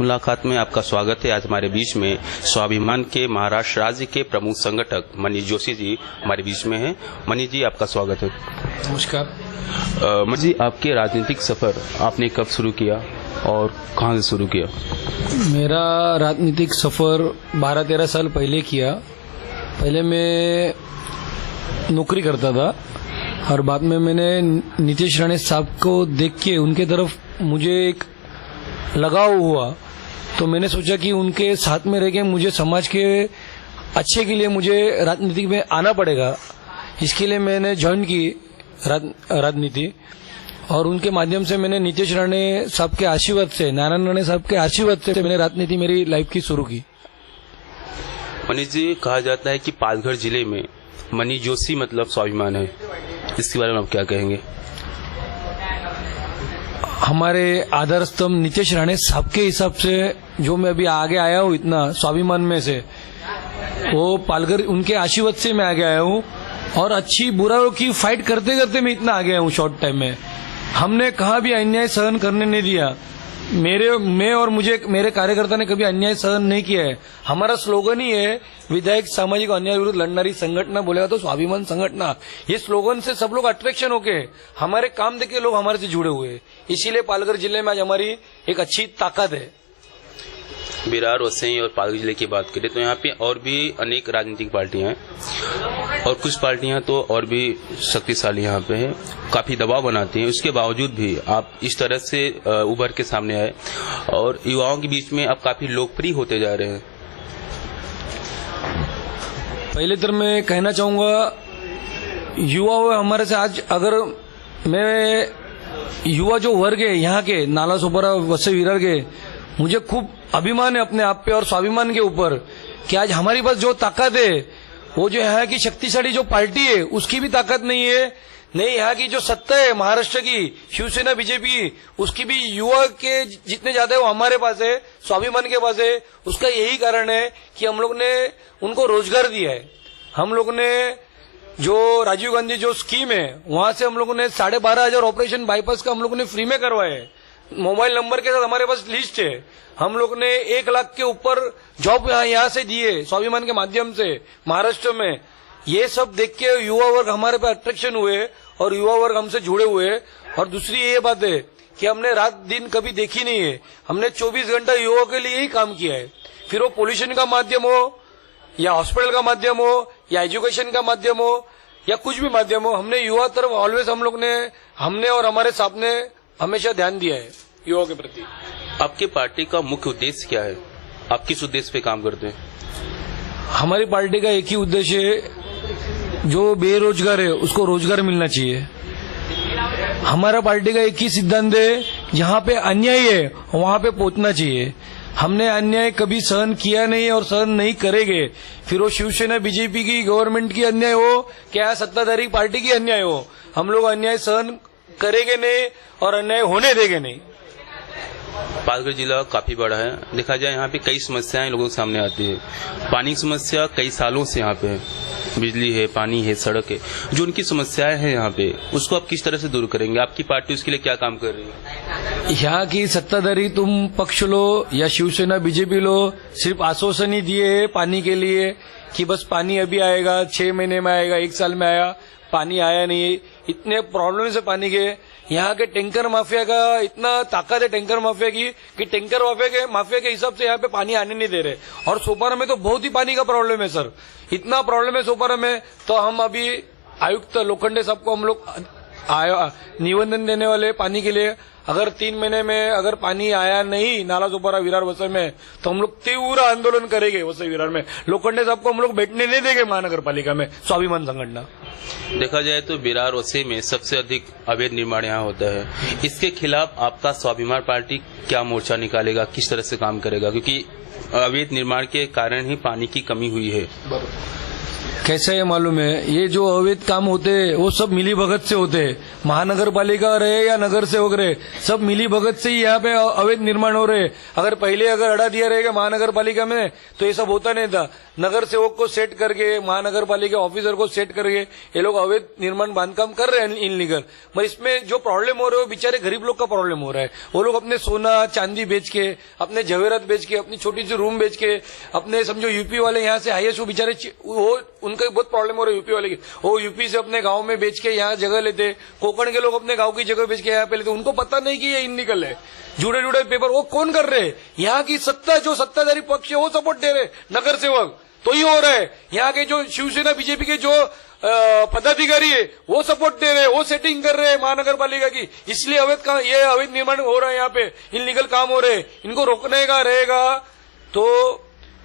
मुलाकात में आपका स्वागत है। आज हमारे बीच में स्वाभिमान के महाराष्ट्र राज्य के प्रमुख संगठक मनीष जोशी जी हमारे बीच में हैं। मनीष जी, आपका स्वागत है। नमस्कार। मनीष जी, आपके राजनीतिक सफर आपने कब शुरू किया और कहां से शुरू किया? मेरा राजनीतिक सफर 12-13 साल पहले किया। पहले मैं नौकरी करता था और बाद में मैंने नीतीश राणे साहब को देख के उनके तरफ मुझे एक लगाव हुआ, तो मैंने सोचा कि उनके साथ में रह के मुझे समाज के अच्छे के लिए मुझे राजनीति में आना पड़ेगा। इसके लिए मैंने ज्वाइन की राजनीति और उनके माध्यम से मैंने नीतीश राणे साहब के आशीर्वाद से, नारायण राणे साहब के आशीर्वाद से मैंने राजनीति मेरी लाइफ की शुरू की। मनीष जी, कहा जाता है कि पालघर जिले में मनीष जोशी मतलब स्वाभिमान है, इसके बारे में आप क्या कहेंगे? हमारे आधार स्तंभ नीतीश राणे साहब के हिसाब से जो मैं अभी आगे आया हूँ इतना स्वाभिमान में से, वो पालघर उनके आशीर्वाद से मैं आगे आया हूँ और अच्छी बुराइयों की फाइट करते करते मैं इतना आगे आया हूँ शॉर्ट टाइम में। हमने कहाँ भी अन्याय सहन करने नहीं दिया। मैं और मेरे कार्यकर्ता ने कभी अन्याय सहन नहीं किया है। हमारा स्लोगन ही है, विधायक सामाजिक अन्याय विरुद्ध लड़नारी संगठना, बोलेगा तो स्वाभिमान संगठना। ये स्लोगन से सब लोग अट्रैक्शन होके हमारे काम देखे लोग हमारे से जुड़े हुए हैं। इसीलिए पालघर जिले में आज हमारी एक अच्छी ताकत है। बिरार, वसई और पालघर जिले की बात करें तो यहाँ पे और भी अनेक राजनीतिक पार्टियां हैं और कुछ पार्टियां तो और भी शक्तिशाली यहाँ पे हैं, काफी दबाव बनाती हैं। उसके बावजूद भी आप इस तरह से उभर के सामने आए और युवाओं के बीच में आप काफी लोकप्रिय होते जा रहे हैं। पहले तो मैं कहना चाहूंगा, युवा हमारे से आज, अगर मैं युवा जो वर्ग है यहाँ के नाला सोपारा वसई विरार के, मुझे खूब अभिमान है अपने आप पे और स्वाभिमान के ऊपर कि आज हमारी पास जो ताकत है, वो जो यहाँ की शक्तिशाली जो पार्टी है उसकी भी ताकत नहीं है, नहीं यहाँ की जो सत्ता है महाराष्ट्र की शिवसेना बीजेपी, उसकी भी युवा के जितने ज्यादा है वो हमारे पास है, स्वाभिमान के पास है। उसका यही कारण है कि हम लोग ने उनको रोजगार दिया है। हम लोग ने जो राजीव गांधी जो स्कीम है वहां से हम लोगों ने 12,500 ऑपरेशन बाईपास का हम लोगों ने फ्री में करवाए है। मोबाइल नंबर के साथ हमारे पास लिस्ट है। हम लोग ने 1 लाख के ऊपर जॉब यहाँ से दिए स्वाभिमान के माध्यम से महाराष्ट्र में। ये सब देख के युवा वर्ग हमारे पे अट्रैक्शन हुए और युवा वर्ग हमसे जुड़े हुए। और दूसरी ये बात है कि हमने रात दिन कभी देखी नहीं है, हमने 24 घंटा युवाओं के लिए ही काम किया है। फिर वो पोल्यूशन का माध्यम हो या हॉस्पिटल का माध्यम हो या एजुकेशन का माध्यम हो या कुछ भी माध्यम हो, हमने युवा तरफ ऑलवेज हमने और हमारे साहब ने हमेशा ध्यान दिया है युवाओं के प्रति। आपके पार्टी का मुख्य उद्देश्य क्या है? आप किस उद्देश्य पे काम करते हैं? हमारी पार्टी का एक ही उद्देश्य है, जो बेरोजगार है उसको रोजगार मिलना चाहिए। हमारा पार्टी का एक ही सिद्धांत है, जहाँ पे अन्याय है वहाँ पे पहुंचना चाहिए। हमने अन्याय कभी सहन किया नहीं और सहन नहीं करेंगे। फिर वो शिवसेना बीजेपी की गवर्नमेंट की अन्याय हो, क्या सत्ताधारी पार्टी की अन्याय हो, हम लोग अन्याय सहन करेंगे नहीं और अन्याय होने देंगे नहीं। पालघर जिला काफी बड़ा है, देखा जाए यहाँ पे कई समस्याएं लोगों के सामने आती है। पानी की समस्या कई सालों से यहाँ पे है, बिजली है, पानी है, सड़क है। जो उनकी समस्याएं हैं यहाँ पे, उसको आप किस तरह से दूर करेंगे? आपकी पार्टी उसके लिए क्या काम कर रही है? यहाँ की सत्ताधारी तुम पक्ष लो या शिवसेना बीजेपी लो, सिर्फ आश्वासन ही दिए है पानी के लिए कि बस पानी अभी आएगा, 6 महीने में आएगा, 1 साल में आया, पानी आया नहीं। इतने प्रॉब्लम से पानी के, यहाँ के टैंकर माफिया का इतना ताकत है टैंकर माफिया की कि टैंकर माफिया के हिसाब से यहाँ पे पानी आने नहीं दे रहे। और सोपारा में तो बहुत ही पानी का प्रॉब्लम है सर, इतना प्रॉब्लम है सोपारा में। तो हम अभी आयुक्त लोखंडे साहब को हम लोग निवेदन देने वाले पानी के लिए। अगर 3 महीने में अगर पानी आया नहीं नाला सोपारा विरार वसई में, तो हम लोग तीव्र आंदोलन करेंगे वसई विरार में। लोखंडे साहब को हम लोग बैठने नहीं देंगे महानगर पालिका में, स्वाभिमान संगठन। देखा जाए तो बिरार वसई में सबसे अधिक अवैध निर्माण यहाँ होता है। इसके खिलाफ आपका स्वाभिमान पार्टी क्या मोर्चा निकालेगा, किस तरह से काम करेगा? क्योंकि अवैध निर्माण के कारण ही पानी की कमी हुई है। कैसा है मालूम है, ये जो अवैध काम होते हैं वो सब मिली भगत से होते हैं। महानगर पालिका रहे या नगर सेवक रहे, सब मिली भगत से ही यहाँ पे अवैध निर्माण हो रहे हैं। अगर पहले अगर अड़ा दिया रहेगा महानगर पालिका में तो ये सब होता नहीं था। नगर सेवक को सेट करके, महानगर पालिका ऑफिसर को सेट करके ये लोग अवैध निर्माण बांधकाम कर रहे हैं इनलीगल। मगर इसमें जो प्रॉब्लम हो रहा है वो बेचारे गरीब लोग का प्रॉब्लम हो रहा है। वो लोग अपने सोना चांदी बेच के, अपने जवेरात बेच के, अपनी छोटी सी रूम बेच के, अपने समझो यूपी वाले यहाँ से हाईएस्ट वो बेचारे वो उनका बहुत प्रॉब्लम हो रहा है यूपी वाले की। वो यूपी से अपने गांव में बेच के यहाँ जगह लेते, कोकण के लोग अपने गांव की जगह बेच के यहाँ पे लेते। उनको पता नहीं कि ये इनलीगल है। जुड़े जुड़े पेपर वो कौन कर रहे हैं? यहाँ की सत्ता, जो सत्ताधारी पक्ष है वो सपोर्ट दे रहे, नगर सेवक तो ही हो रहा है। यहाँ के जो शिवसेना बीजेपी के जो पदाधिकारी है वो सपोर्ट दे रहे हैं, वो सेटिंग कर रहे हैं महानगर पालिका की। इसलिए ये अवैध निर्माण हो रहा है, यहाँ पे इनलीगल काम हो रहे हैं। इनको रोकने का रहेगा तो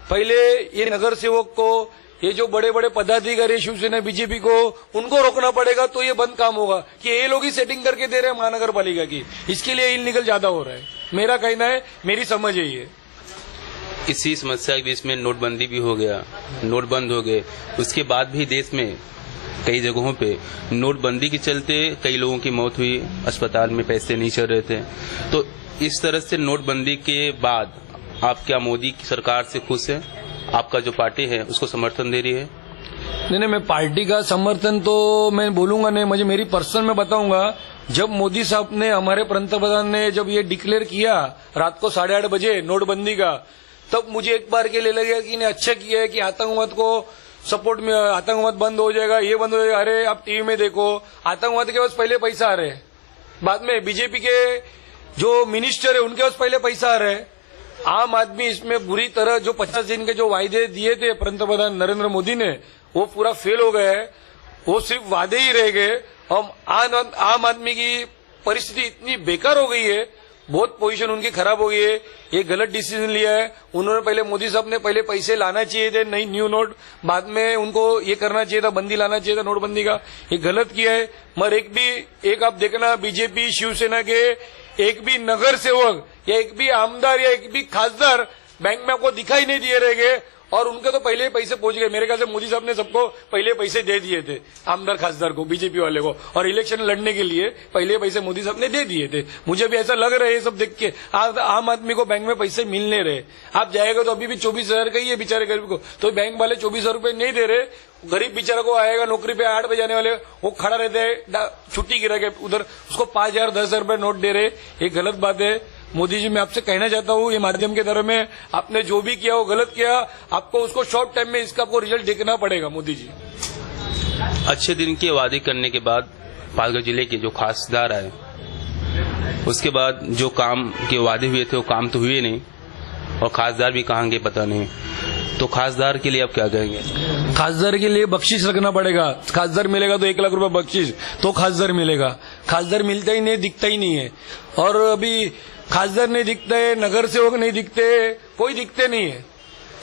पहले ये नगर सेवक को, ये जो बड़े बड़े पदाधिकारी शिवसेना बीजेपी को, उनको रोकना पड़ेगा तो ये बंद काम होगा कि ये लोग ही सेटिंग करके दे रहे हैं महानगर पालिका की। इसके लिए इनलीगल ज्यादा हो रहा है, मेरा कहना है, मेरी समझ है ये। इसी समस्या के बीच में नोटबंदी भी हो गया, नोट बंद हो गए। उसके बाद भी देश में कई जगहों पे नोटबंदी के चलते कई लोगों की मौत हुई, अस्पताल में पैसे नहीं चल रहे थे। तो इस तरह से नोटबंदी के बाद आप क्या मोदी की सरकार से खुश हैं? आपका जो पार्टी है उसको समर्थन दे रही है? नहीं, मैं पार्टी का समर्थन तो मैं बोलूंगा नहीं, मुझे मेरी पर्सनल में बताऊंगा। जब मोदी साहब ने, हमारे पंतप्रधान ने जब ये डिक्लेयर किया रात को 8:30 बजे नोटबंदी का, तब मुझे एक बार के लिए लगा कि इन्हें अच्छा किया है कि आतंकवाद को सपोर्ट में, आतंकवाद बंद हो जाएगा, ये बंद हो जाएगा। अरे आप टीवी में देखो, आतंकवाद के पास पहले पैसा आ रहे, बाद में बीजेपी के जो मिनिस्टर है उनके पास पहले पैसा आ रहा है। आम आदमी इसमें बुरी तरह, जो 50 दिन के जो वायदे दिए थे पंतप्रधान नरेंद्र मोदी ने, वो पूरा फेल हो गया है। वो सिर्फ वादे ही रह गए। और आम आदमी की परिस्थिति इतनी बेकार हो गई है, बहुत पोजीशन उनकी खराब हो गई है। ये गलत डिसीजन लिया है उन्होंने। पहले मोदी साहब ने पहले पैसे लाना चाहिए थे, नई न्यू नोट, बाद में उनको ये करना चाहिए था, बंदी लाना चाहिए था नोटबंदी का। ये गलत किया है। मगर एक आप देखना, बीजेपी शिवसेना के एक भी नगर सेवक या एक भी आमदार या एक भी खासदार बैंक में आपको दिखाई नहीं दिए रहेंगे। और उनके तो पहले पैसे पहुंच गए। मेरे ख्याल से मोदी साहब ने सबको पहले पैसे दे दिए थे, आमदार खासदार को, बीजेपी वाले को, और इलेक्शन लड़ने के लिए पहले पैसे मोदी साहब ने दे दिए थे। मुझे भी ऐसा लग रहा है ये सब देख के। आम आदमी को बैंक में पैसे मिल नहीं रहे। आप जाएगा तो अभी भी 24,000 का ही है बेचारे गरीब को, तो बैंक वाले 24,000 रुपए नहीं दे रहे। गरीब बेचारा को आएगा नौकरी पे 8 बजे जाने वाले, वो खड़ा रहता है छुट्टी गिरा के उधर, उसको 5,000 10,000 रुपए नोट दे रहे। ये गलत बात है। मोदी जी, मैं आपसे कहना चाहता हूँ, ये माध्यम के तरह में, आपने जो भी किया वो गलत किया। आपको उसको शॉर्ट टाइम में इसका आपको रिजल्ट देखना पड़ेगा मोदी जी। अच्छे दिन के वादे करने के बाद पालघर जिले के जो खासदार आए, उसके बाद जो काम के वादे हुए थे वो काम तो हुए नहीं, और खासदार भी कहाँ गए पता नहीं। तो खासदार के लिए आप क्या कहेंगे? खासदार के लिए बख्शिश रखना पड़ेगा। खासदार मिलेगा तो 1 लाख रुपए बख्शिश, तो खासदार मिलेगा। खासदार मिलता ही नहीं, दिखता ही नहीं है। और अभी खासदार नहीं दिखते, नगर सेवक नहीं दिखते, कोई दिखते नहीं है।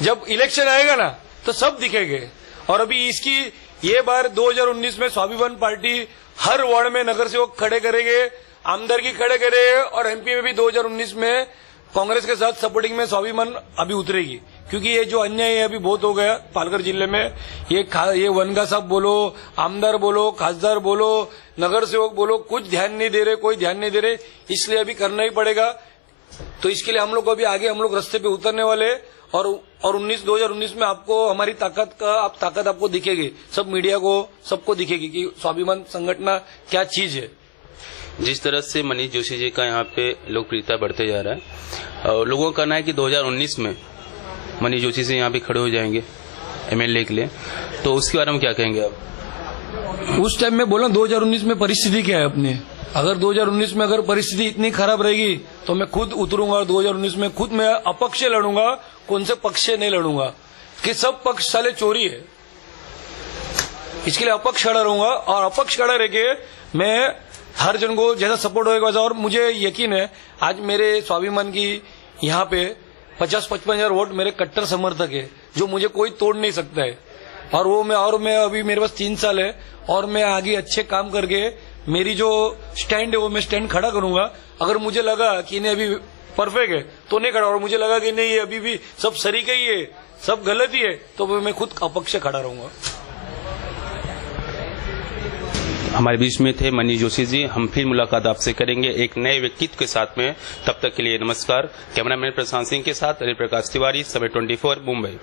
जब इलेक्शन आएगा ना तो सब दिखेंगे। और अभी इसकी ये बार 2019 में स्वाभिमान पार्टी हर वार्ड में नगर सेवक खड़े करेंगे, आमदारगी खड़े करेंगे। और एमपी में भी 2019 में कांग्रेस के साथ सपोर्टिंग में स्वाभिमान अभी उतरेगी। क्योंकि ये जो अन्याय है अभी बहुत हो गया पालघर जिले में। ये वनगा साहब बोलो, आमदार बोलो, खासदार बोलो, नगर सेवक बोलो, कुछ ध्यान नहीं दे रहे, कोई ध्यान नहीं दे रहे। इसलिए अभी करना ही पड़ेगा। तो इसके लिए हम लोग अभी आगे हम लोग रास्ते पे उतरने वाले। और 2019 में आपको हमारी ताकत आपको दिखेगी, सब मीडिया को सबको दिखेगी कि स्वाभिमान संगठन क्या चीज है। जिस तरह से मनीष जोशी जी का यहाँ पे लोकप्रियता बढ़ते जा रहा है, और लोगों का कहना है कि 2019 में मनीष जोशी से यहाँ पे खड़े हो जाएंगे एमएलए के लिए, तो उसके बारे में क्या कहेंगे आप? उस टाइम में बोला 2019 में परिस्थिति क्या है अपनी। अगर 2019 में अगर परिस्थिति इतनी खराब रहेगी तो मैं खुद उतरूंगा। 2019 में खुद मैं अपक्ष लड़ूंगा, कौन से पक्ष से नहीं लड़ूंगा कि सब पक्ष साले चोरी है। इसके लिए अपक्ष खड़ा रहूंगा। और अपक्ष खड़ा रह के मैं हर जन को जैसा सपोर्ट होगा वैसा। और मुझे यकीन है आज मेरे स्वाभिमान की यहाँ पे 50-55 हजार वोट मेरे कट्टर समर्थक है, जो मुझे कोई तोड़ नहीं सकता है। और मैं अभी मेरे पास 3 साल है, और मैं आगे अच्छे काम करके मेरी जो स्टैंड है वो मैं स्टैंड खड़ा करूंगा। अगर मुझे लगा कि इन्हें अभी परफेक्ट है तो नहीं खड़ा, और मुझे लगा कि नहीं अभी भी सब सरीका ही है, सब गलत ही है, तो मैं खुद अपक्ष खड़ा रहूंगा। हमारे बीच में थे मनीष जोशी जी। हम फिर मुलाकात आपसे करेंगे एक नए व्यक्तित्व के साथ में। तब तक के लिए नमस्कार। कैमरामैन प्रशांत सिंह के साथ अनिल प्रकाश तिवारी, समय 24 मुंबई।